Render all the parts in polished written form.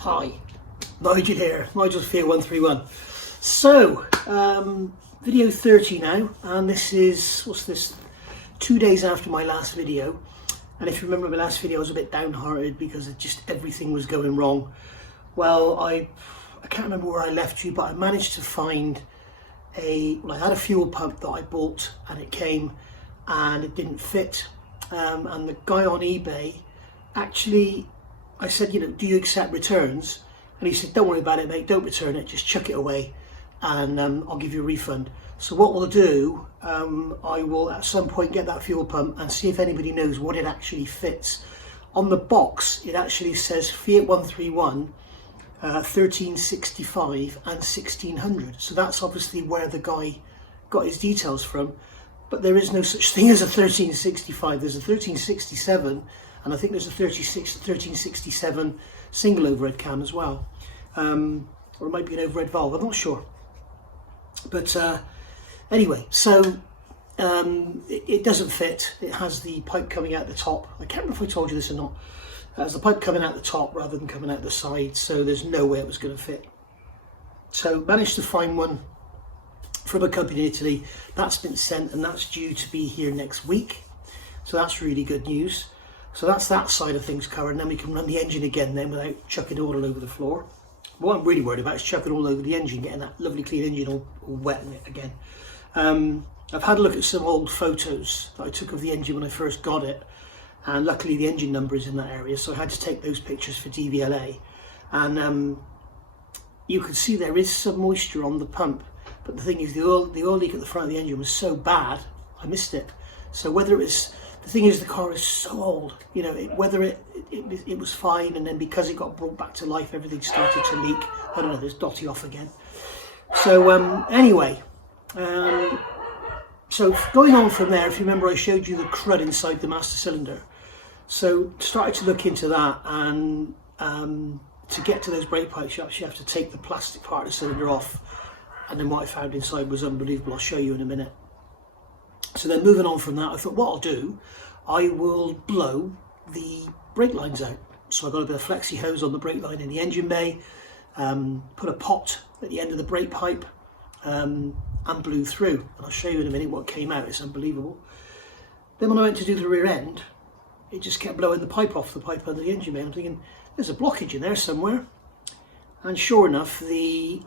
Hi, Nigel here, Nigel's Fiat 131. So, video 30 now, and this is, 2 days after my last video. And if you remember my last video, I was a bit downhearted because everything was going wrong. Well, I can't remember where I left you, but I managed to find I had a fuel pump that I bought, and it came and it didn't fit. And the guy on eBay, actually, I said, do you accept returns? And he said, don't worry about it, mate, don't return it, just chuck it away and I'll give you a refund. So what we'll do, I will at some point get that fuel pump and see if anybody knows what it actually fits. On the box, it actually says Fiat 131, 1365 and 1600. So that's obviously where the guy got his details from. But there is no such thing as a 1365. There's a 1367, and I think there's a 1367 single overhead cam as well. Or it might be an overhead valve, I'm not sure. But anyway, so it doesn't fit. It has the pipe coming out the top. I can't remember if I told you this or not. It has the pipe coming out the top rather than coming out the side, so there's no way it was going to fit. So managed to find one from a company in Italy. That's been sent, and that's due to be here next week. So that's really good news. So that's that side of things covered, and then we can run the engine again then without chucking it all over the floor. What I'm really worried about is chucking all over the engine, getting that lovely clean engine all wet in it again. I've had a look at some old photos that I took of the engine when I first got it, and luckily the engine number is in that area, so I had to take those pictures for DVLA. And you can see there is some moisture on the pump, but the thing is the oil leak at the front of the engine was so bad I missed it. So whether it was, the thing is the car is so old, whether it was fine, and then because it got brought back to life everything started to leak. I don't know, there's Dotty off again. So anyway, so going on from there, if you remember I showed you the crud inside the master cylinder. So started to look into that, and to get to those brake pipes you actually have to take the plastic part of the cylinder off, and then what I found inside was unbelievable. I'll show you in a minute. So then moving on from that, I thought what I'll do, I will blow the brake lines out. So I got a bit of flexi hose on the brake line in the engine bay, put a pot at the end of the brake pipe, and blew through. And I'll show you in a minute what came out. It's unbelievable. Then when I went to do the rear end, it just kept blowing the pipe off, the pipe under the engine bay. I'm thinking, there's a blockage in there somewhere. And sure enough, the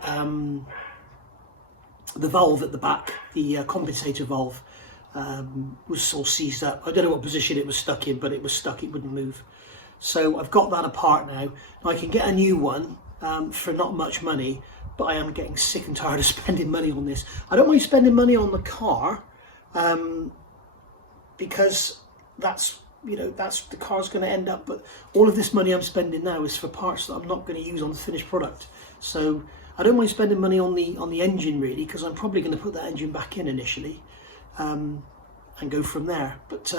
valve at the back, the compensator valve, was all seized up. I don't know what position it was stuck in, but it was stuck, it wouldn't move. So I've got that apart now. I can get a new one for not much money, but I am getting sick and tired of spending money on this. I don't mind spending money on the car, because that's the car's going to end up, but all of this money I'm spending now is for parts that I'm not going to use on the finished product. So I don't mind spending money on the engine really, because I'm probably going to put that engine back in initially, and go from there. But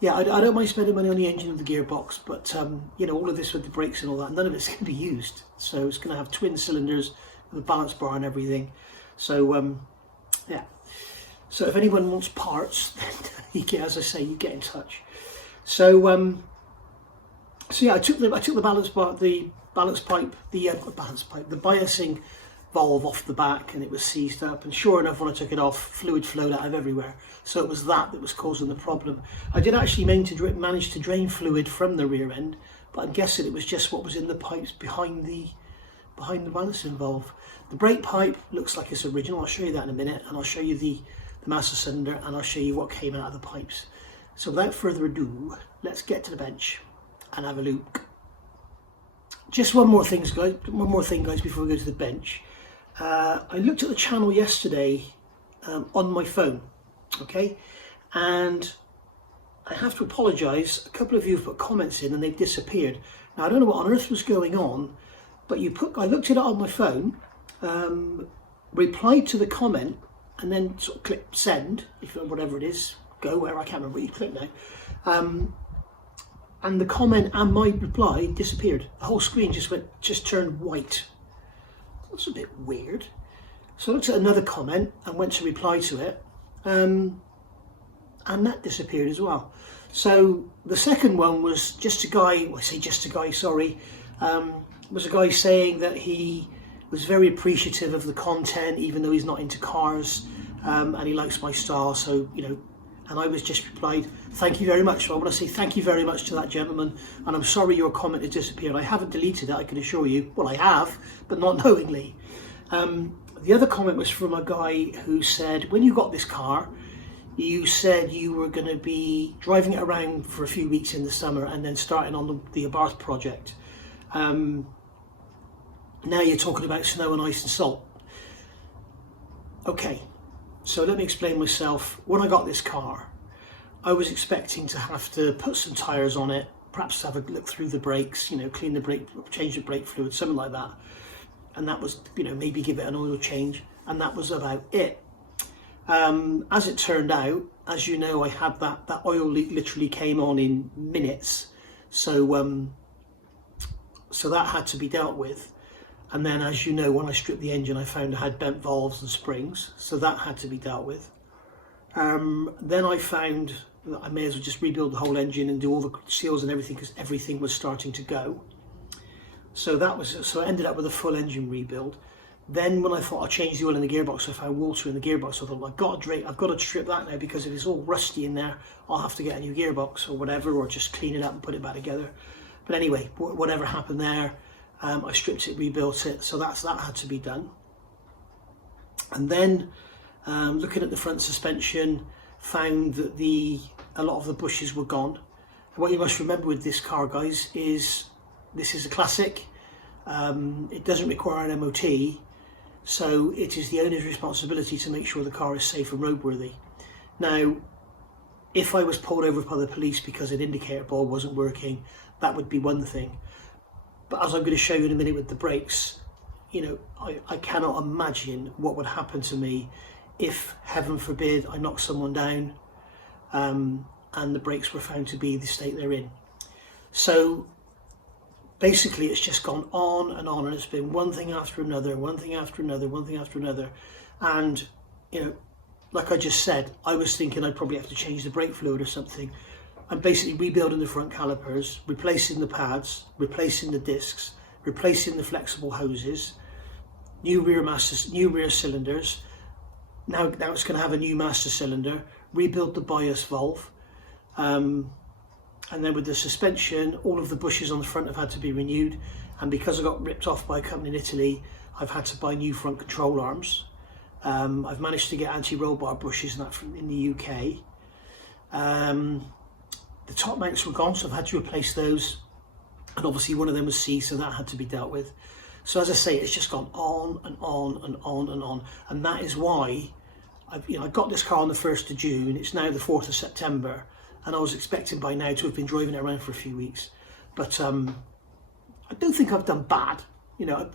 yeah, I don't mind spending money on the engine of the gearbox, but all of this with the brakes and all that, none of it's going to be used. So it's going to have twin cylinders with a balance bar and everything. So yeah, so if anyone wants parts, then as I say, you get in touch. So so yeah, I took the balance bar, the balance pipe, the biasing valve off the back, and it was seized up, and sure enough when I took it off, fluid flowed out of everywhere. So it was that was causing the problem. I did actually manage to drain fluid from the rear end, but I'm guessing it was just what was in the pipes behind the balancing valve. The brake pipe looks like it's original. I'll show you that in a minute, and I'll show you the master cylinder, and I'll show you what came out of the pipes. So without further ado, let's get to the bench and have a look. Just one more thing guys before we go to the bench. I looked at the channel yesterday on my phone, okay, and I have to apologise. A couple of you have put comments in and they've disappeared. Now I don't know what on earth was going on, but I looked at it on my phone, replied to the comment, and then sort of clicked send, if whatever it is, go where, I can't remember what you click now, and the comment and my reply disappeared. The whole screen just turned white. That's a bit weird. So I looked at another comment and went to reply to it, and that disappeared as well. So the second one was just a guy, sorry, was a guy saying that he was very appreciative of the content, even though he's not into cars, and he likes my style. So, you know, and I was just replied, thank you very much. So I want to say thank you very much to that gentleman, and I'm sorry your comment has disappeared. I haven't deleted it, I can assure you. Well, I have, but not knowingly. The other comment was from a guy who said, when you got this car, you said you were going to be driving it around for a few weeks in the summer and then starting on the Abarth project. Now you're talking about snow and ice and salt. Okay, so let me explain myself. When I got this car, I was expecting to have to put some tyres on it, perhaps have a look through the brakes, you know, clean the brake, change the brake fluid, something like that. And that was, you know, maybe give it an oil change, and that was about it. As it turned out, as you know, I had that oil leak literally came on in minutes. So so that had to be dealt with. And then, as you know, when I stripped the engine, I found I had bent valves and springs, so that had to be dealt with. Then I found that I may as well just rebuild the whole engine and do all the seals and everything, because everything was starting to go. So I ended up with a full engine rebuild. Then when I thought I'd change the oil in the gearbox, I found water in the gearbox. So I thought, I've got to strip that now, because if it's all rusty in there, I'll have to get a new gearbox or whatever, or just clean it up and put it back together. But anyway, whatever happened there, I stripped it, rebuilt it, so that had to be done. And then looking at the front suspension, found that a lot of the bushes were gone. And what you must remember with this car, guys, is this is a classic. It doesn't require an MOT, so it is the owner's responsibility to make sure the car is safe and roadworthy. Now, if I was pulled over by the police because an indicator bulb wasn't working, that would be one thing. But as I'm going to show you in a minute with the brakes, you know, I cannot imagine what would happen to me if, heaven forbid, I knocked someone down and the brakes were found to be the state they're in. So basically it's just gone on, and it's been one thing after another, one thing after another, one thing after another. And, you know, like I just said, I was thinking I'd probably have to change the brake fluid or something. I'm basically rebuilding the front calipers, replacing the pads, replacing the discs, replacing the flexible hoses, new rear cylinders. Now it's going to have a new master cylinder, rebuild the bias valve, and then with the suspension, all of the bushes on the front have had to be renewed. And because I got ripped off by a company in Italy, I've had to buy new front control arms. I've managed to get anti-roll bar bushes and that from in the UK. The top mounts were gone, so I've had to replace those, and obviously one of them was C, so that had to be dealt with. So as I say, it's just gone on and on and on and on, and that is why I got this car on the 1st of June. It's now the 4th of September, and I was expecting by now to have been driving it around for a few weeks. But I don't think I've done bad. You know,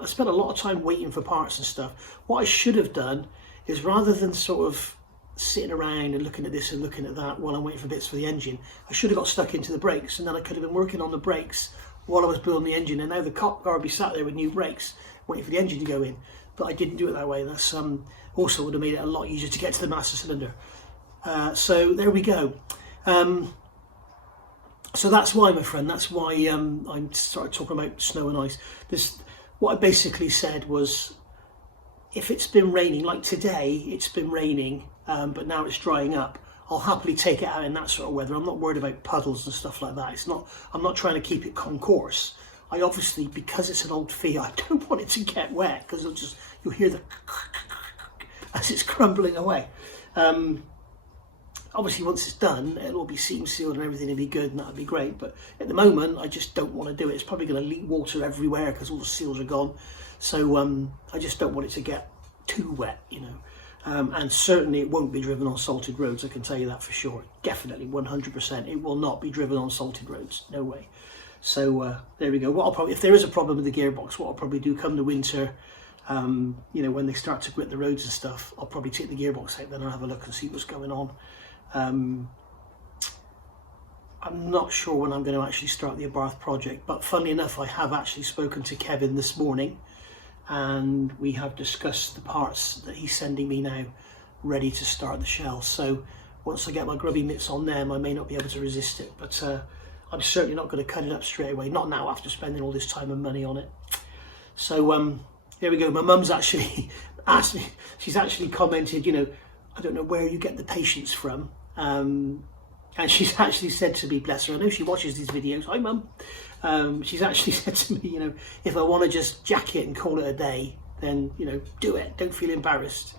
I spent a lot of time waiting for parts and stuff. What I should have done is, rather than sort of sitting around and looking at this and looking at that while I'm waiting for bits for the engine, I should have got stuck into the brakes, and then I could have been working on the brakes while I was building the engine, and now the car would be sat there with new brakes waiting for the engine to go in. But I didn't do it that way. That's also would have made it a lot easier to get to the master cylinder. So there we go. So that's why, my friend, that's why I started talking about snow and ice. What I basically said was, if it's been raining, like today, it's been raining, but now it's drying up, I'll happily take it out in that sort of weather. I'm not worried about puddles and stuff like that. I'm not trying to keep it concourse. I obviously, because it's an old Fiat, I don't want it to get wet, because you'll hear the as it's crumbling away. Obviously, once it's done, it'll all be seam sealed and everything will be good, and that'll be great. But at the moment, I just don't want to do it. It's probably going to leak water everywhere because all the seals are gone. So I just don't want it to get too wet, you know. And certainly it won't be driven on salted roads, I can tell you that for sure. Definitely, 100%. It will not be driven on salted roads, no way. So there we go. If there is a problem with the gearbox, what I'll probably do come the winter, you know, when they start to grit the roads and stuff, I'll probably take the gearbox out, then I'll have a look and see what's going on. I'm not sure when I'm going to actually start the Abarth project, but funnily enough, I have actually spoken to Kevin this morning, and we have discussed the parts that he's sending me now ready to start the shell. So once I get my grubby mitts on them, I may not be able to resist it, but I'm certainly not going to cut it up straight away, not now after spending all this time and money on it. So there we go. My mum's actually asked me, she's actually commented, you know, I don't know where you get the patience from. And she's actually said to me, bless her, I know she watches these videos, hi mum. She's actually said to me, you know, if I want to just jack it and call it a day, then, you know, do it, don't feel embarrassed.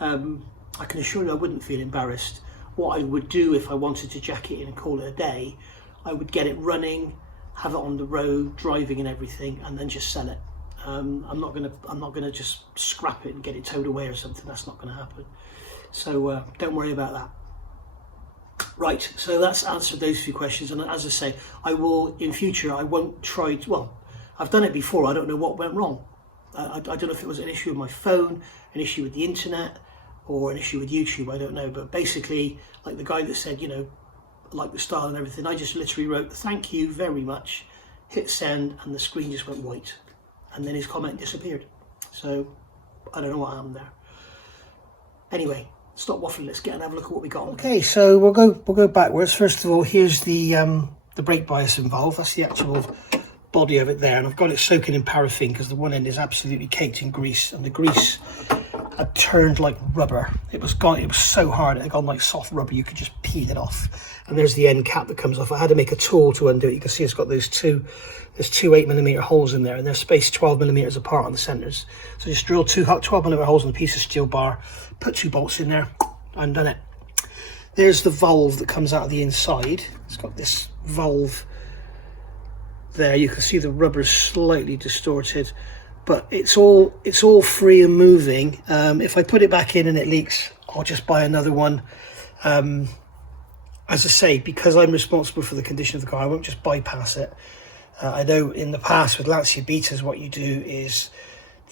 I can assure you I wouldn't feel embarrassed. What I would do if I wanted to jack it in and call it a day, I would get it running, have it on the road, driving and everything, and then just sell it. I'm not gonna just scrap it and get it towed away or something. That's not gonna happen. So don't worry about that. Right, so that's answered those few questions, and as I say, I will in future, I won't try to, well, I've done it before, I don't know what went wrong. I don't know if it was an issue with my phone, an issue with the internet, or an issue with YouTube, I don't know. But basically, like the guy that said, you know, I like the style and everything, I just literally wrote, thank you very much, hit send, and the screen just went white. And then his comment disappeared. So, I don't know what happened there. Anyway, stop waffling, let's get and have a look at what we got. Okay, so we'll go backwards. First of all, here's the brake bias involved. That's the actual body of it there, and I've got it soaking in paraffin because the one end is absolutely caked in grease, and the grease had turned like rubber. It was so hard, it had gone like soft rubber, you could just peel it off. And there's the end cap that comes off. I had to make a tool to undo it. You can see it's got there's two 8mm holes in there, and they're spaced 12mm apart on the centers. So just drill two 12mm holes in a piece of steel bar, put 2 bolts in there, undone it. There's the valve that comes out of the inside. It's got this valve there. You can see the rubber's slightly distorted, but it's all free and moving. If I put it back in and it leaks, I'll just buy another one. As I say, because I'm responsible for the condition of the car, I won't just bypass it. I know in the past with Lancia Betas, what you do is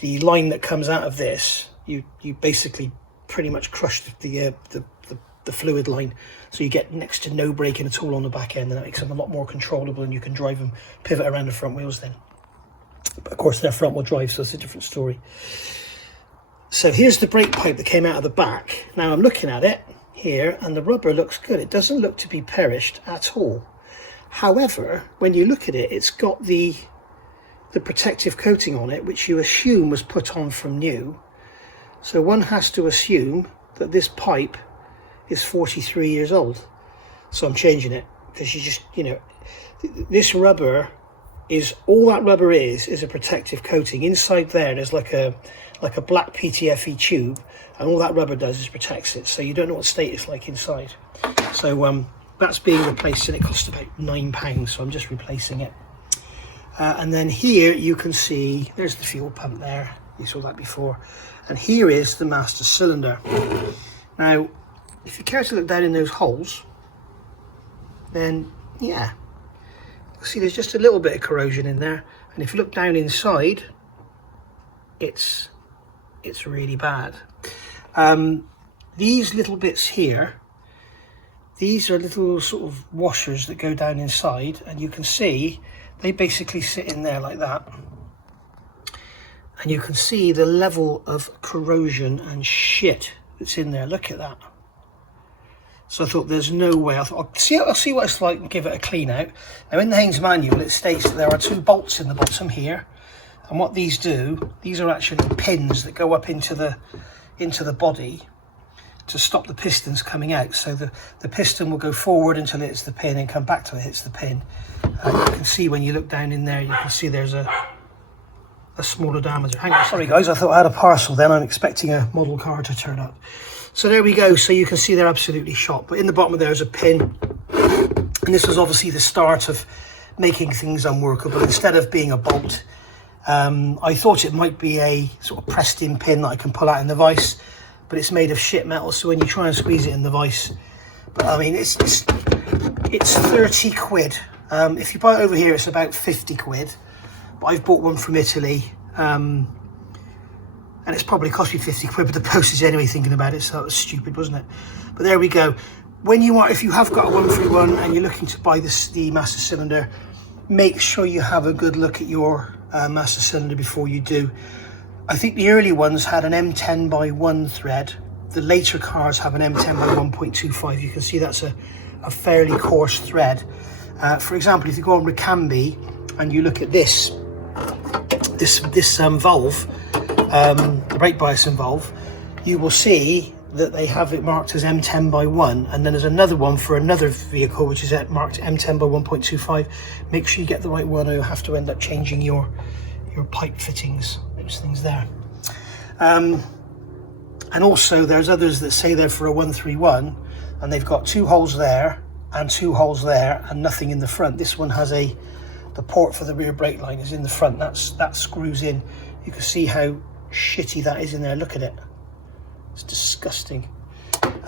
the line that comes out of this, you basically pretty much crush the fluid line, so you get next to no braking at all on the back end, and that makes them a lot more controllable, and you can drive them, pivot around the front wheels then. But of course they're front wheel drive, so it's a different story. So here's the brake pipe that came out of the back. Now I'm looking at it here, and the rubber looks good. It doesn't look to be perished at all. However, when you look at it, it's got the protective coating on it, which you assume was put on from new. So one has to assume that this pipe is 43 years old. So I'm changing it, because you just, you know, this rubber is, all that rubber is a protective coating. Inside there's like a black PTFE tube, and all that rubber does is protects it, so you don't know what state it's like inside. So that's being replaced, and it cost about £9, so I'm just replacing it. And then here you can see there's the fuel pump there, you saw that before, and here is the master cylinder. Now if you care to look down in those holes, then yeah, see there's just a little bit of corrosion in there, and if you look down inside, it's really bad. These little bits here, these are little sort of washers that go down inside, and you can see they basically sit in there like that, and you can see the level of corrosion and shit that's in there. Look at that. So I thought, there's no way. I thought, I'll see what it's like and give it a clean out. Now in the Haynes manual, it states that there are 2 bolts in the bottom here, and what these do, these are actually pins that go up into the body to stop the pistons coming out. So the piston will go forward until it hits the pin and come back till it hits the pin. And you can see when you look down in there, you can see there's a smaller diameter. Hang on, sorry guys, I thought I had a parcel then. I'm expecting a model car to turn up. So there we go. So you can see they're absolutely shot, but in the bottom of there is a pin, and this was obviously the start of making things unworkable. Instead of being a bolt, I thought it might be a sort of pressed in pin that I can pull out in the vise, but it's made of shit metal, so when you try and squeeze it in the vise, but I mean it's 30 quid. If you buy it over here, it's about 50 quid, but I've bought one from Italy, and it's probably cost me 50 quid with the postage anyway, thinking about it, so that was stupid, wasn't it? But there we go. If you have got a 131 and you're looking to buy the master cylinder, make sure you have a good look at your master cylinder before you do. I think the early ones had an M10 by 1 thread. The later cars have an M10 by 1.25. You can see that's a fairly coarse thread. For example, if you go on Ricambi and you look at this valve, the brake biasing valve, you will see that they have it marked as M10 by 1, and then there's another one for another vehicle which is marked M10 by 1.25. Make sure you get the right one, or you'll have to end up changing your pipe fittings, those things there. And also there's others that say they're for a 131, and they've got 2 holes there and 2 holes there and nothing in the front. This one has the port for the rear brake line is in the front. That screws in. You can see how shitty that is in there. Look at it. It's disgusting.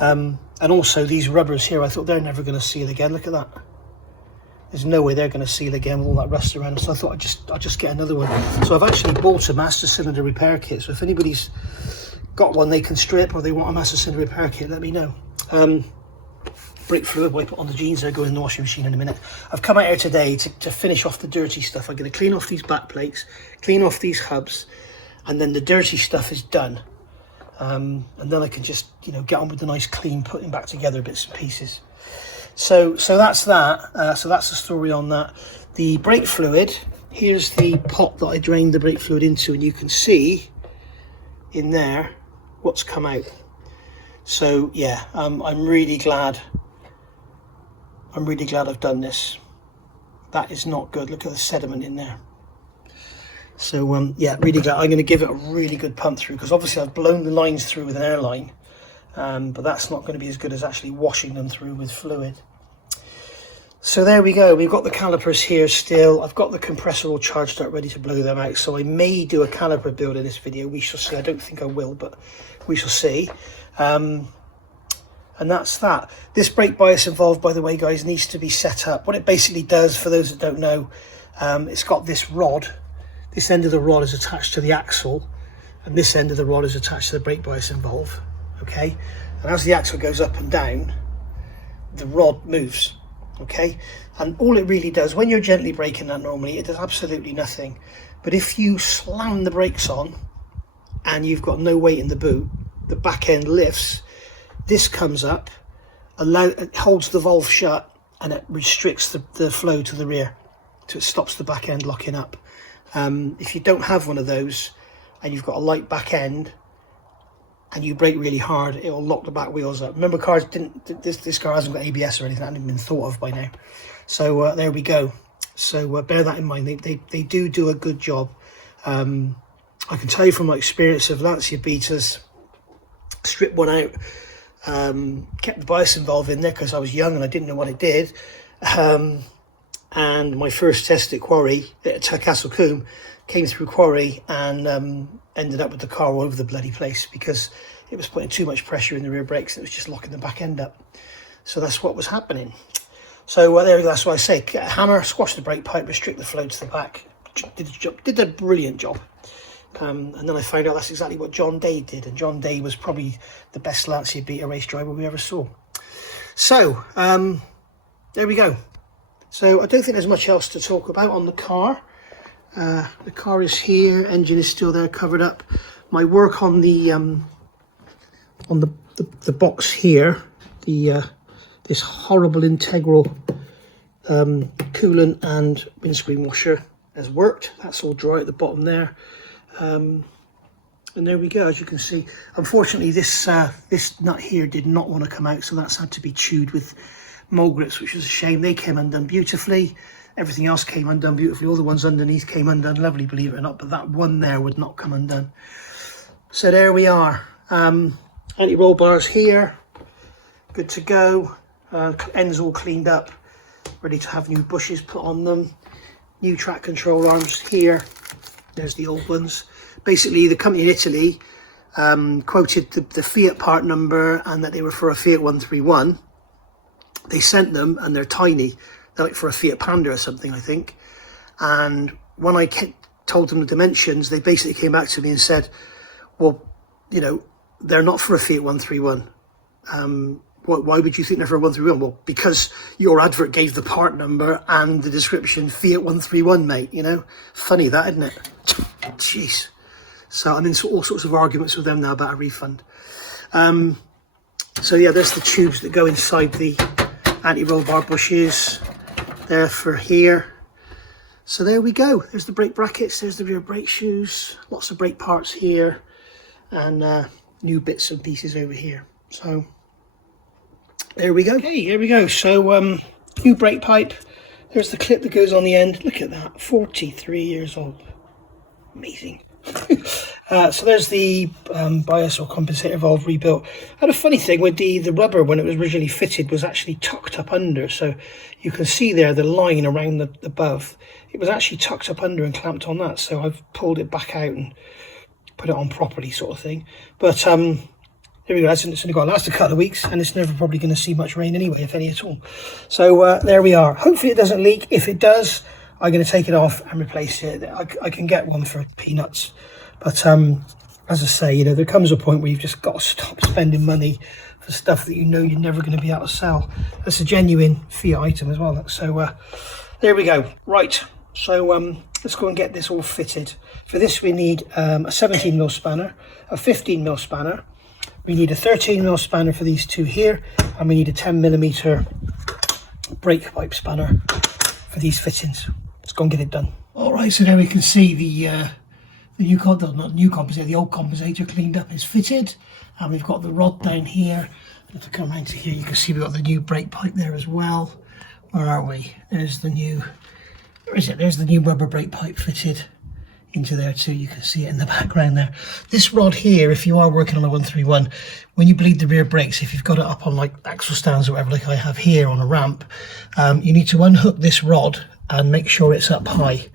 And also these rubbers here, I thought they're never going to seal again. Look at that. There's no way they're going to seal again with all that rust around. So I thought I'd just get another one. So I've actually bought a master cylinder repair kit. So if anybody's got one they can strip, or they want a master cylinder repair kit, let me know. Brake fluid, wipe it on the jeans, they're going in the washing machine in a minute. I've come out here today to finish off the dirty stuff. I'm going to clean off these back plates, clean off these hubs, and then the dirty stuff is done. And then I can just, you know, get on with the nice clean putting back together bits and pieces. So that's that. So that's the story on that. The brake fluid, here's the pot that I drained the brake fluid into, and you can see in there what's come out. So yeah, I'm really glad I've done this. That is not good. Look at the sediment in there. So yeah, really glad. I'm going to give it a really good pump through, because obviously I've blown the lines through with an airline, but that's not going to be as good as actually washing them through with fluid. So there we go. We've got the calipers here still. I've got the compressor all charged up, ready to blow them out. So I may do a caliper build in this video. We shall see. I don't think I will, but we shall see. And that's that. This brake bias valve, by the way, guys, needs to be set up. What it basically does, for those that don't know, it's got this rod. This end of the rod is attached to the axle, and this end of the rod is attached to the brake bias valve. Okay, and as the axle goes up and down, the rod moves. Okay, and all it really does, when you're gently braking that normally, it does absolutely nothing. But if you slam the brakes on and you've got no weight in the boot, the back end lifts, this comes up, it holds the valve shut, and it restricts the flow to the rear, so it stops the back end locking up. If you don't have one of those and you've got a light back end and you brake really hard, it will lock the back wheels up. Remember, cars this car hasn't got ABS or anything, that hasn't been thought of by now. So there we go. So bear that in mind. They do a good job. I can tell you from my experience of Lancia Betas, stripped one out, kept the bias valve in there because I was young and I didn't know what it did. And my first test at quarry at Castlecombe came through quarry and ended up with the car all over the bloody place because it was putting too much pressure in the rear brakes and it was just locking the back end up. So that's what was happening. So there we go. That's what I say. Hammer, squash the brake pipe, restrict the flow to the back. Did a brilliant job. And then I found out that's exactly what John Day did, and John Day was probably the best Lancia Beta race driver we ever saw. So there we go. So I don't think there's much else to talk about on the car. The car is here, engine is still there, covered up. My work on the box here, this horrible integral coolant and windscreen washer has worked. That's all dry at the bottom there. And there we go. As you can see, unfortunately this nut here did not want to come out, so that's had to be chewed with mole grips, which is a shame. They came undone beautifully. Everything else came undone beautifully. All the ones underneath came undone lovely, believe it or not, but that one there would not come undone. So there we are. Anti-roll bars here, good to go. Ends all cleaned up, ready to have new bushes put on them. New track control arms here. There's the old ones. Basically, the company in Italy quoted the Fiat part number and that they were for a Fiat 131. They sent them, and they're tiny. They're like for a Fiat Panda or something, I think. And when I told them the dimensions, they basically came back to me and said, well, you know, they're not for a Fiat 131. Why would you think they're for a 131? Well, because your advert gave the part number and the description Fiat 131, mate, you know? Funny that, isn't it? Jeez. So I'm in all sorts of arguments with them now about a refund. So yeah, there's the tubes that go inside the anti-roll bar bushes. there for here. So there we go. There's the brake brackets, there's the rear brake shoes, lots of brake parts here, and new bits and pieces over here. So there we go. Okay, here we go. So new brake pipe. There's the clip that goes on the end. Look at that, 43 years old. Amazing. So there's the bias or compensator valve rebuilt. I had a funny thing with the rubber when it was originally fitted was actually tucked up under, so you can see there the line around the above. It was actually tucked up under and clamped on that, so I've pulled it back out and put it on properly, sort of thing. But there we go. It's only got to last a couple of weeks, and it's never probably going to see much rain anyway, if any at all. So there we are. Hopefully it doesn't leak. If it does, I'm going to take it off and replace it. I can get one for peanuts. But as I say, you know, there comes a point where you've just got to stop spending money for stuff that you know you're never going to be able to sell. That's a genuine Fiat item as well. So there we go. Right, so let's go and get this all fitted. For this we need a 17mm spanner, a 15mm spanner, we need a 13mm spanner for these two here, and we need a 10mm brake pipe spanner for these fittings. Let's go and get it done. Alright, so there we can see the new compensator, the old compensator cleaned up is fitted, and we've got the rod down here. If I come around to here, you can see we've got the new brake pipe there as well. Where are we? There's the new, where is it? There's the new rubber brake pipe fitted into there too. You can see it in the background there. This rod here, if you are working on a 131, when you bleed the rear brakes, if you've got it up on like axle stands or whatever, like I have here on a ramp, you need to unhook this rod and make sure it's up high.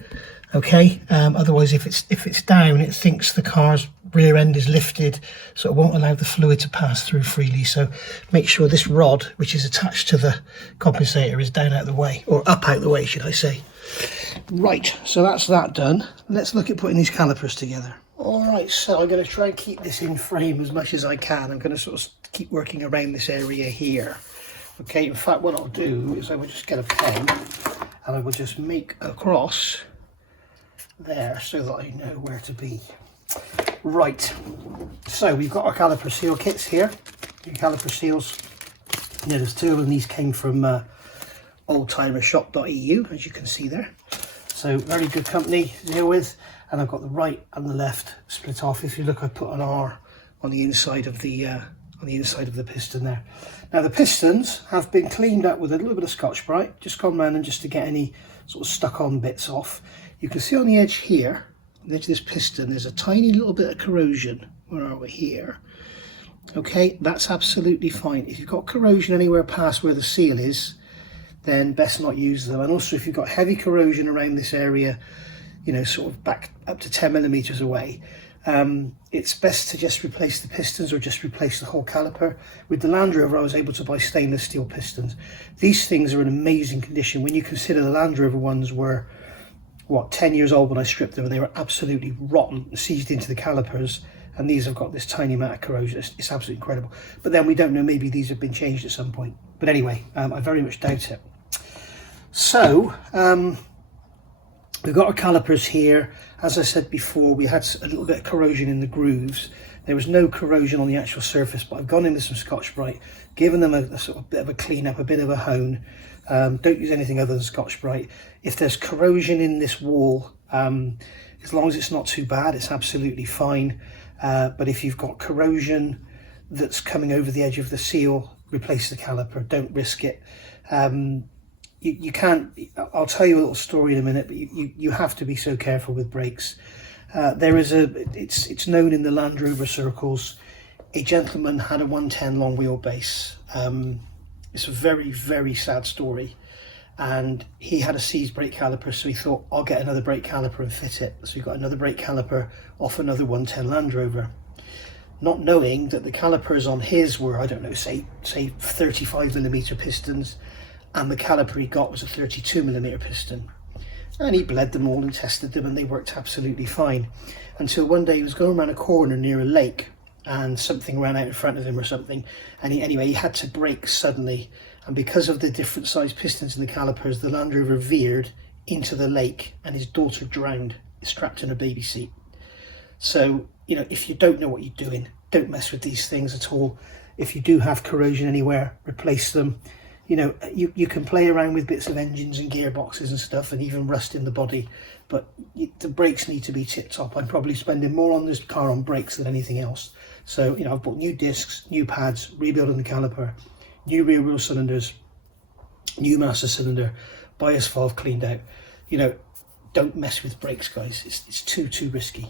Okay, otherwise if it's down, it thinks the car's rear end is lifted, so it won't allow the fluid to pass through freely. So make sure this rod, which is attached to the compensator, is down out the way, or up out the way, should I say. Right, so that's that done. Let's look at putting these calipers together. Alright, so I'm going to try and keep this in frame as much as I can. I'm going to sort of keep working around this area here. Okay, in fact what I'll do is I will just get a pen and I will just make a cross there so that I know where to be. Right, so we've got our caliper seal kits here. Your caliper seals. Yeah, there's two of them. These came from oldtimershop.eu, as you can see there. So very good company to deal with. And I've got the right and the left split off. If you look, I put an R on the inside of the piston there. Now the pistons have been cleaned up with a little bit of Scotch-Brite, just gone round and just to get any sort of stuck on bits off. You can see on the edge here, on the edge of this piston, there's a tiny little bit of corrosion. Where are we? Here. Okay, that's absolutely fine. If you've got corrosion anywhere past where the seal is, then best not use them. And also if you've got heavy corrosion around this area, you know, sort of back up to 10mm away, it's best to just replace the pistons or just replace the whole caliper. With the Land Rover, I was able to buy stainless steel pistons. These things are in amazing condition when you consider the Land Rover ones were, what, 10 years old when I stripped them, and they were absolutely rotten, seized into the calipers, and these have got this tiny amount of corrosion. It's absolutely incredible. But then we don't know, maybe these have been changed at some point. But anyway, I very much doubt it. So, we've got our calipers here. As I said before, we had a little bit of corrosion in the grooves. There was no corrosion on the actual surface, but I've gone into some Scotch-Brite, given them a sort of bit of a clean up, a bit of a hone. Don't use anything other than Scotch-Brite. If there's corrosion in this wall, as long as it's not too bad, it's absolutely fine. But if you've got corrosion that's coming over the edge of the seal, replace the caliper. Don't risk it. You can't, I'll tell you a little story in a minute, but you have to be so careful with brakes. There is it's known in the Land Rover circles, a gentleman had a 110 long wheelbase. It's a very, very sad story. And he had a seized brake caliper, so he thought, I'll get another brake caliper and fit it. So he got another brake caliper off another 110 Land Rover. Not knowing that the calipers on his were, I don't know, say 35mm pistons, and the caliper he got was a 32mm piston. And he bled them all and tested them, and they worked absolutely fine. Until one day he was going around a corner near a lake, and something ran out in front of him or something, and he had to brake suddenly, and because of the different size pistons in the calipers, the Land Rover veered into the lake, and his daughter drowned, strapped in a baby seat. So, you know, if you don't know what you're doing, don't mess with these things at all. If you do have corrosion anywhere, replace them. you know, you can play around with bits of engines and gearboxes and stuff, and even rust in the body, but the brakes need to be tip top. I'm probably spending more on this car on brakes than anything else. So, you know, I've bought new discs, new pads, rebuilding the caliper, new rear wheel cylinders, new master cylinder, bias valve cleaned out. You know, don't mess with brakes, guys. It's too risky.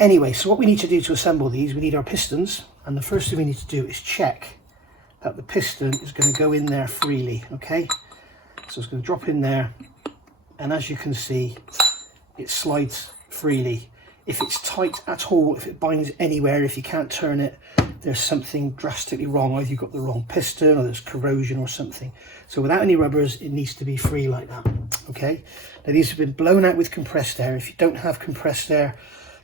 Anyway, so what we need to do to assemble these, we need our pistons, and the first thing we need to do is check that the piston is going to go in there freely. Okay, so it's going to drop in there, and as you can see, it slides freely. If it's tight at all, if it binds anywhere, if you can't turn it, there's something drastically wrong. Either you've got the wrong piston or there's corrosion or something. So without any rubbers, it needs to be free like that. Okay, now these have been blown out with compressed air. If you don't have compressed air,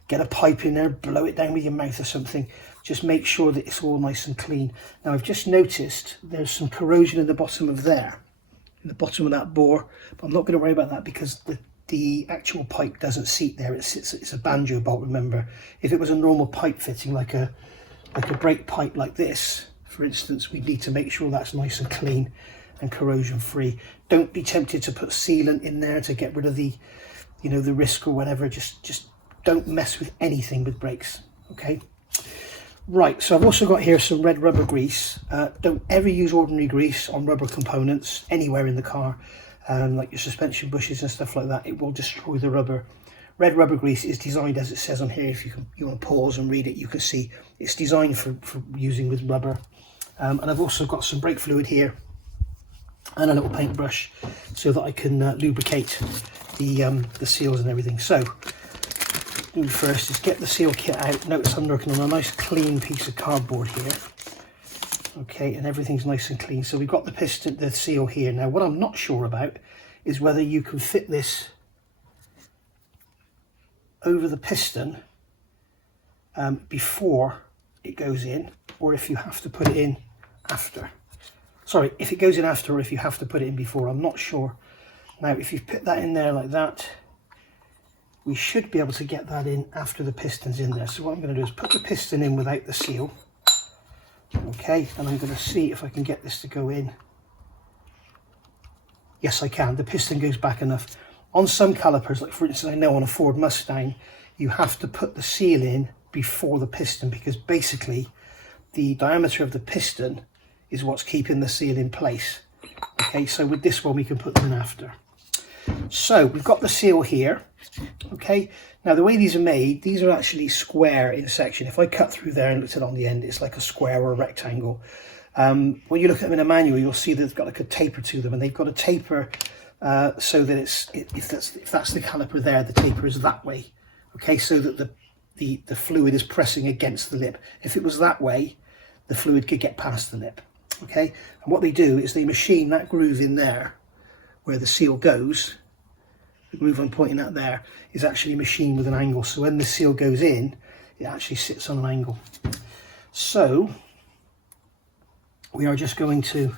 get a pipe in there, blow it down with your mouth or something. Just make sure that it's all nice and clean. Now I've just noticed there's some corrosion in the bottom of there, in the bottom of that bore, but I'm not going to worry about that because the actual pipe doesn't seat there. It's a banjo bolt, remember. If it was a normal pipe fitting, like a brake pipe like this, for instance, we need to make sure that's nice and clean and corrosion free. Don't be tempted to put sealant in there to get rid of the, you know, the risk or whatever. Just don't mess with anything with brakes, okay? Right, so I've also got here some red rubber grease. Don't ever use ordinary grease on rubber components anywhere in the car, like your suspension bushes and stuff like that. It will destroy the rubber. Red rubber grease is designed, as it says on here, if you want to pause and read it, you can see it's designed for using with rubber. And I've also got some brake fluid here and a little paintbrush so that I can lubricate the seals and everything. So do first is get the seal kit out. Notice I'm working on a nice clean piece of cardboard here. Okay, and everything's nice and clean. So we've got the piston, the seal here. Now what I'm not sure about is whether you can fit this over the piston before it goes in, or if you have to put it in after. Sorry, if it goes in after or if you have to put it in before, I'm not sure. Now if you put that in there like that, we should be able to get that in after the piston's in there. So what I'm going to do is put the piston in without the seal. Okay, and I'm going to see if I can get this to go in. Yes, I can. The piston goes back enough. On some calipers, like for instance, I know on a Ford Mustang, you have to put the seal in before the piston because basically the diameter of the piston is what's keeping the seal in place. Okay, so with this one we can put them in after. So we've got the seal here. Okay, now the way these are made, these are actually square in section. If I cut through there and looked at it on the end, it's like a square or a rectangle. When you look at them in a manual, you'll see that they've got like a taper to them, and they've got a taper so that if that's the caliper there, the taper is that way. Okay, so that the fluid is pressing against the lip. If it was that way, the fluid could get past the lip. Okay, and what they do is they machine that groove in there where the seal goes. The groove I'm pointing at there is actually machined with an angle, so when the seal goes in, it actually sits on an angle. So we are just going to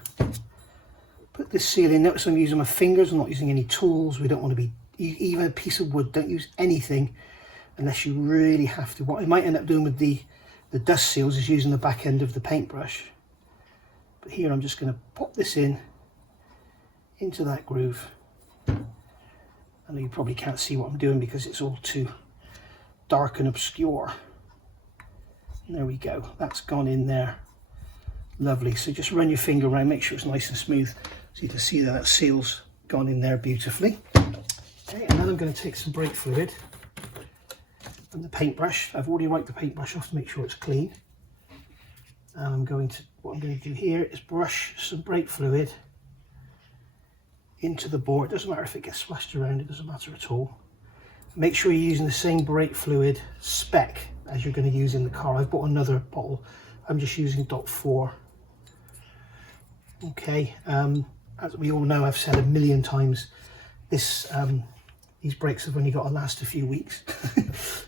put this seal in. Notice I'm using my fingers, I'm not using any tools. We don't want to be, even a piece of wood, don't use anything unless you really have to. What I might end up doing with the dust seals is using the back end of the paintbrush. But here I'm just going to pop this in into that groove. I know you probably can't see what I'm doing because it's all too dark and obscure. And there we go, that's gone in there. Lovely. So just run your finger around, make sure it's nice and smooth, so you can see that seal's gone in there beautifully. Okay, and then I'm going to take some brake fluid and the paintbrush. I've already wiped the paintbrush off to make sure it's clean. And what I'm going to do here is brush some brake fluid into the bore. It doesn't matter if it gets splashed around, it doesn't matter at all. Make sure you're using the same brake fluid spec as you're going to use in the car. I've bought another bottle, I'm just using .4. Okay, as we all know, I've said a million times, these brakes have only got to last a few weeks.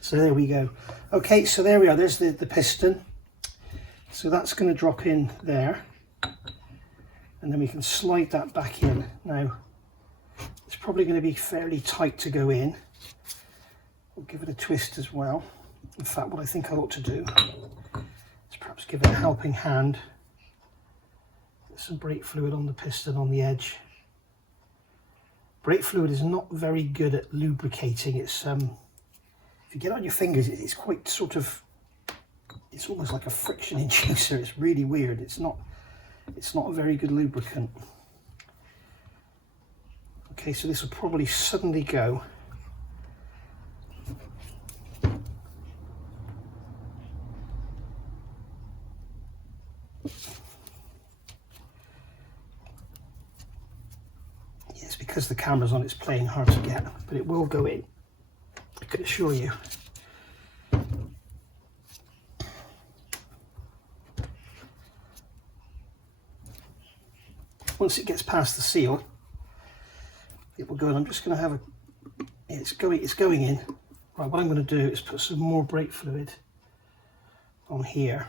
So there we go. Okay, so there we are, there's the piston. So that's going to drop in there, and then we can slide that back in. Now it's probably going to be fairly tight to go in. We'll give it a twist as well. In fact, what I think I ought to do is perhaps give it a helping hand. Get some brake fluid on the piston on the edge. Brake fluid is not very good at lubricating. It's if you get it on your fingers, it's quite sort of, it's almost like a friction inducer. It's really weird. It's not a very good lubricant. Okay, so this will probably suddenly go. Yes, because the camera's on, it's playing hard to get, but it will go in, I can assure you. Once it gets past the seal, it will go, and I'm just going to have a, it's going in. Right, what I'm going to do is put some more brake fluid on here.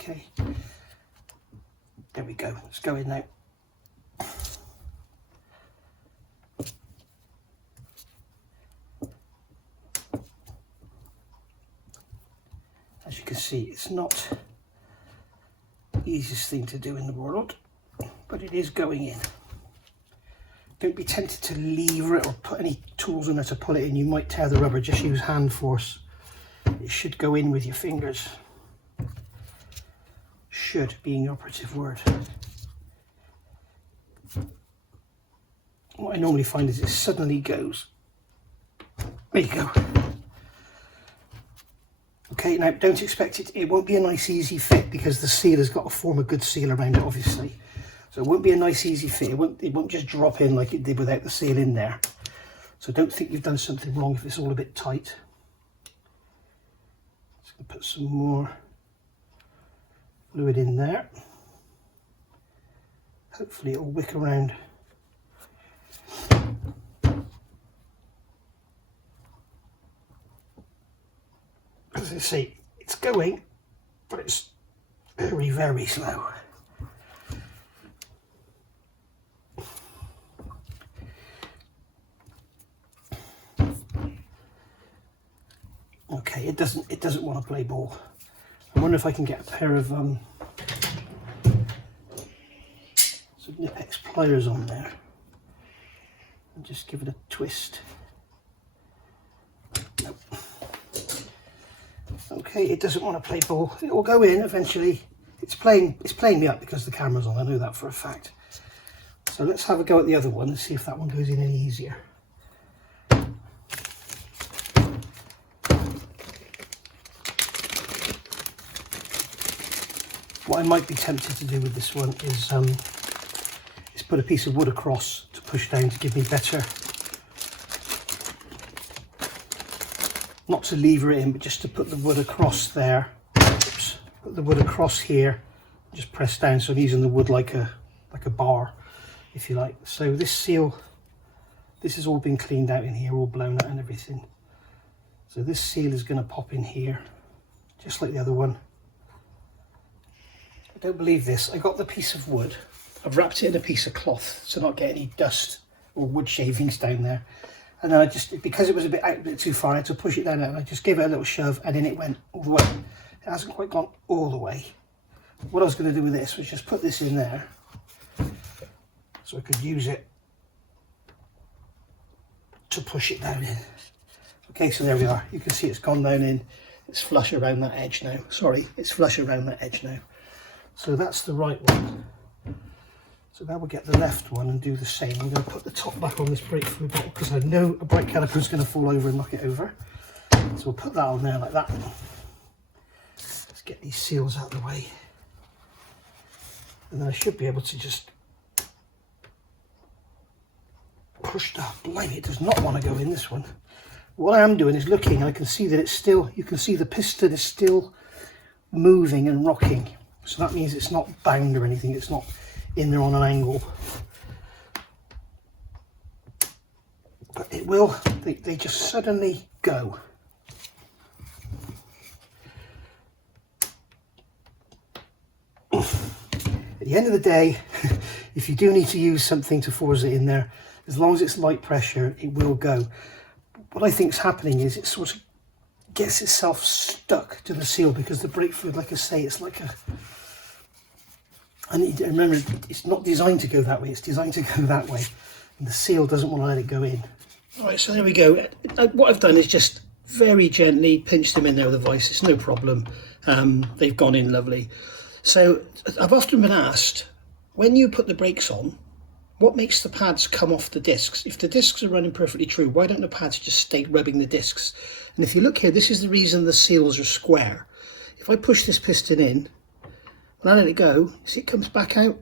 Okay, there we go, it's going now. As you can see, it's not the easiest thing to do in the world, but it is going in. Don't be tempted to lever it or put any tools on there to pull it in. You might tear the rubber. Just use hand force. It should go in with your fingers. Should being the operative word. What I normally find is it suddenly goes. There you go. Okay, now don't expect it, it won't be a nice easy fit because the seal has got to form a good seal around it, obviously. So it won't be a nice easy fit, it won't just drop in like it did without the seal in there. So don't think you've done something wrong if it's all a bit tight. Just going to put some more fluid in there. Hopefully it will wick around. As I say, it's going, but it's very, very slow. Okay, it doesn't want to play ball. I wonder if I can get a pair of some Nipex pliers on there and just give it a twist. Nope. Okay, it doesn't want to play ball. It will go in eventually. It's playing me up because the camera's on. I know that for a fact. So let's have a go at the other one and see if that one goes in any easier. What I might be tempted to do with this one is put a piece of wood across to push down to give me better, not to lever it in, but just to put the wood across there. Oops. Put the wood across here, just press down, so I'm using the wood like a bar, if you like. So this seal, this has all been cleaned out in here, all blown out and everything. So this seal is going to pop in here, just like the other one. I don't believe this. I got the piece of wood, I've wrapped it in a piece of cloth to not get any dust or wood shavings down there. And then I just, because it was a bit too far, I had to push it down and I just gave it a little shove and then it went all the way. It hasn't quite gone all the way. What I was going to do with this was just put this in there so I could use it to push it down in. Okay, so there we are. You can see it's gone down in. It's flush around that edge now. Sorry, it's flush around that edge now. So that's the right one. So now we'll get the left one and do the same. I'm going to put the top back on this brake fluid bottle because I know a brake caliper is going to fall over and knock it over. So we'll put that on there like that. Let's get these seals out of the way. And then I should be able to just push that. Blimey, it does not want to go in, this one. What I am doing is looking, and I can see that it's still, you can see the piston is still moving and rocking. So that means it's not bound or anything, it's not in there on an angle. But it will, they just suddenly go. At the end of the day, if you do need to use something to force it in there, as long as it's light pressure, it will go. What I think is happening is it's sort of gets itself stuck to the seal, because the brake fluid, like I say, it's like a, I need to remember, it's not designed to go that way, it's designed to go that way, and the seal doesn't want to let it go in. Alright, so there we go. What I've done is just very gently pinch them in there with a vice. It's no problem. They've gone in lovely. So I've often been asked, when you put the brakes on, what makes the pads come off the discs? If the discs are running perfectly true, why don't the pads just stay rubbing the discs? And if you look here, this is the reason the seals are square. If I push this piston in, when I let it go, see it comes back out?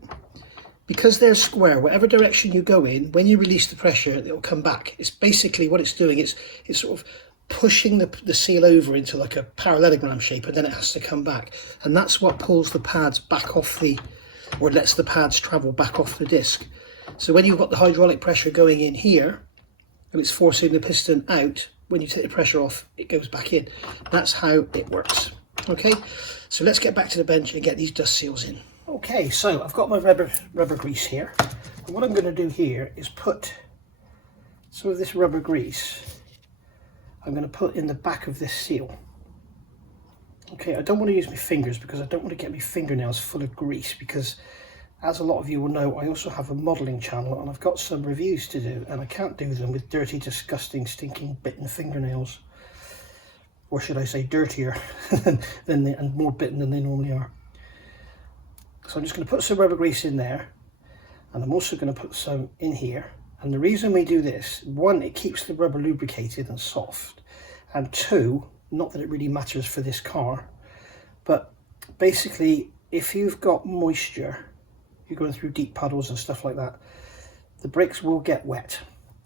Because they're square, whatever direction you go in, when you release the pressure, it'll come back. It's basically what it's doing, it's sort of pushing the seal over into like a parallelogram shape, and then it has to come back. And that's what pulls the pads back off or lets the pads travel back off the disc. So when you've got the hydraulic pressure going in here, and it's forcing the piston out, when you take the pressure off, it goes back in. That's how it works. Okay, so let's get back to the bench and get these dust seals in. Okay, so I've got my rubber grease here. And what I'm going to do here is put some of this rubber grease, I'm going to put in the back of this seal. Okay, I don't want to use my fingers because I don't want to get my fingernails full of grease, because as a lot of you will know, I also have a modelling channel and I've got some reviews to do, and I can't do them with dirty, disgusting, stinking, bitten fingernails. Or should I say dirtier and more bitten than they normally are. So I'm just going to put some rubber grease in there, and I'm also going to put some in here. And the reason we do this, one, it keeps the rubber lubricated and soft, and two, not that it really matters for this car, but basically if you've got moisture, you're going through deep puddles and stuff like that, the brakes will get wet,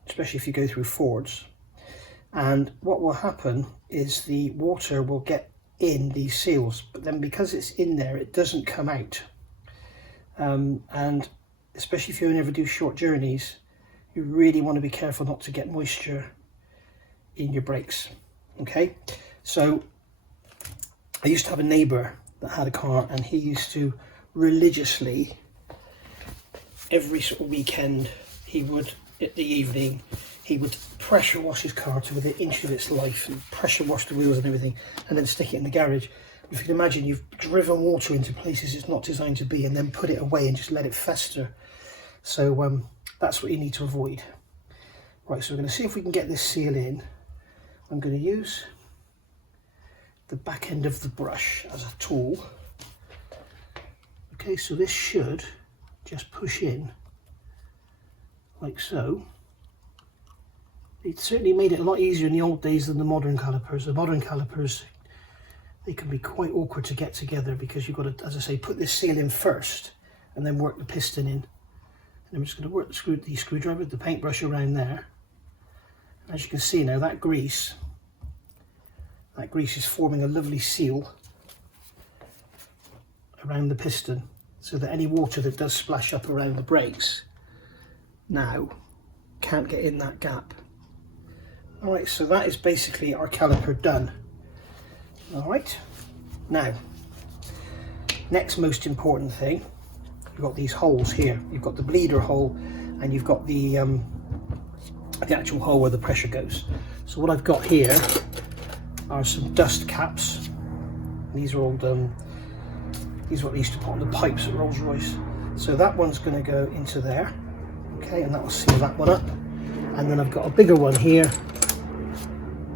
especially if you go through Fords. And what will happen is the water will get in these seals, but then because it's in there, it doesn't come out. And especially if you only ever do short journeys, you really want to be careful not to get moisture in your brakes. Okay, so I used to have a neighbour that had a car, and he used to religiously, every sort of weekend, he would, at the evening, he would pressure wash his car to within an inch of its life, and pressure wash the wheels and everything, and then stick it in the garage. If you can imagine, you've driven water into places it's not designed to be, and then put it away and just let it fester. So that's what you need to avoid. Right, so we're going to see if we can get this seal in. I'm going to use the back end of the brush as a tool. Okay, so this should just push in like so. It certainly made it a lot easier in the old days than the modern calipers. The modern calipers, they can be quite awkward to get together, because you've got to, as I say, put this seal in first and then work the piston in. And I'm just going to work the screwdriver with the paintbrush around there. As you can see now, that grease is forming a lovely seal around the piston, so that any water that does splash up around the brakes now can't get in that gap. Alright, so that is basically our caliper done. Alright, now, next most important thing, you've got these holes here. You've got the bleeder hole, and you've got the actual hole where the pressure goes. So what I've got here are some dust caps. These are old, these are what they used to put on the pipes at Rolls-Royce. So that one's going to go into there, okay, and that will seal that one up. And then I've got a bigger one here.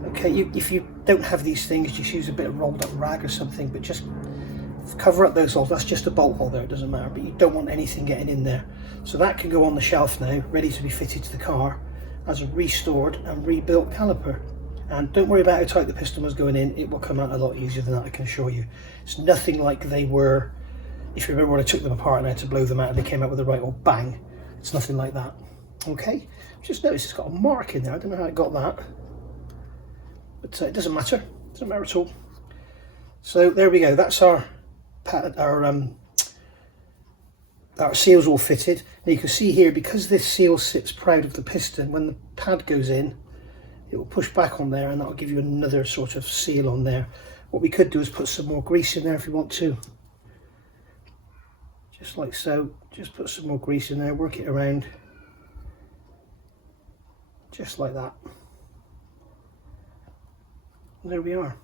Okay, if you don't have these things, just use a bit of rolled up rag or something, but just cover up those holes. That's just a bolt hole there, it doesn't matter, but you don't want anything getting in there. So that can go on the shelf now, ready to be fitted to the car as a restored and rebuilt caliper. And don't worry about how tight the piston was going in, it will come out a lot easier than that, I can assure you. It's nothing like they were, if you remember when I took them apart and I had to blow them out and they came out with a right old bang. It's nothing like that. Okay, just notice it's got a mark in there, I don't know how it got that. But it doesn't matter at all. So there we go, that's our seals all fitted. Now you can see here, because this seal sits proud of the piston, when the pad goes in, it will push back on there, and that'll give you another sort of seal on there. What we could do is put some more grease in there if you want to. Just like so, just put some more grease in there, work it around. Just like that. There we are.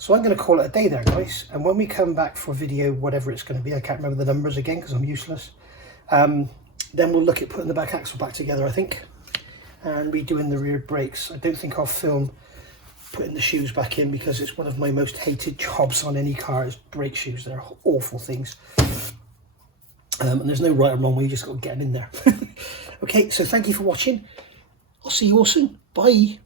So I'm going to call it a day there, guys. And when we come back for video, whatever it's going to be, I can't remember the numbers again because I'm useless. Then we'll look at putting the back axle back together, I think, and redoing the rear brakes. I don't think I'll film putting the shoes back in because it's one of my most hated jobs on any car is brake shoes. They're awful things. And there's no right or wrong way, you just got to get them in there. Okay, so thank you for watching. I'll see you all soon. Bye.